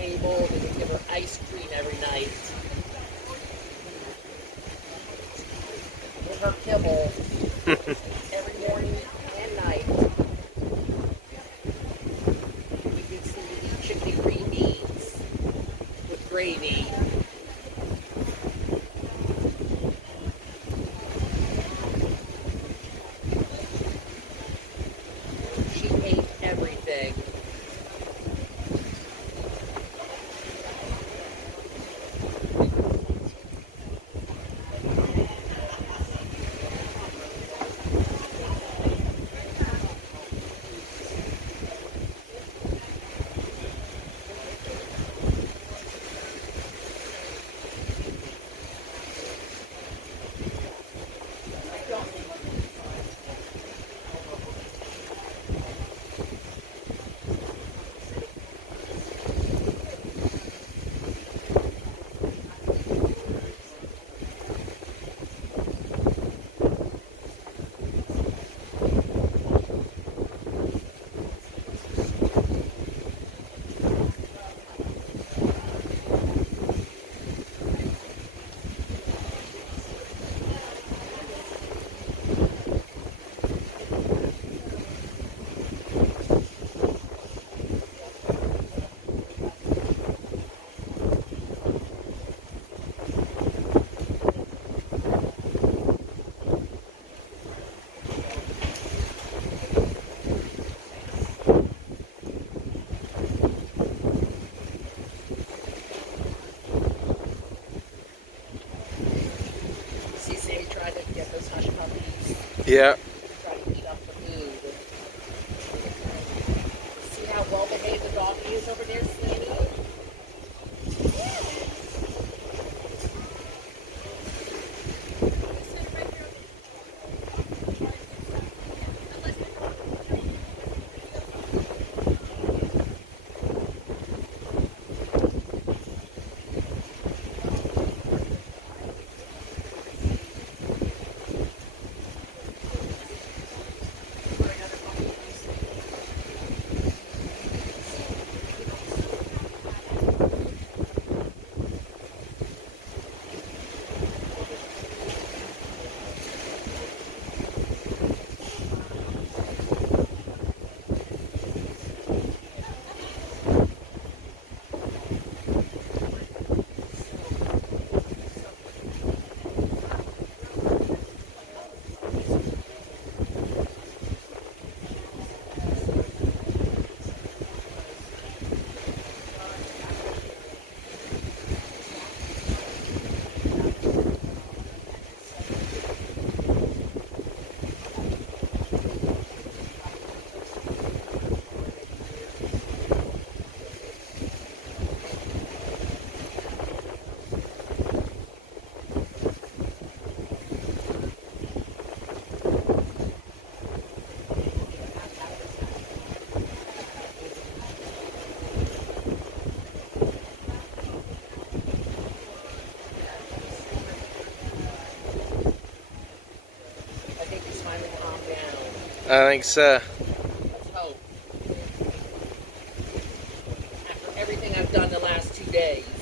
table, and we give her ice cream every night. Give her kibble every morning and night. We do some chicken green beans with gravy. She ate everything. CCA tried to get those hush puppies. Yeah. Try to eat up the food. See how well behaved the doggy is over there, Slaney? I think he's finally calmed down. I think so. Let's hope. After everything I've done the last 2 days.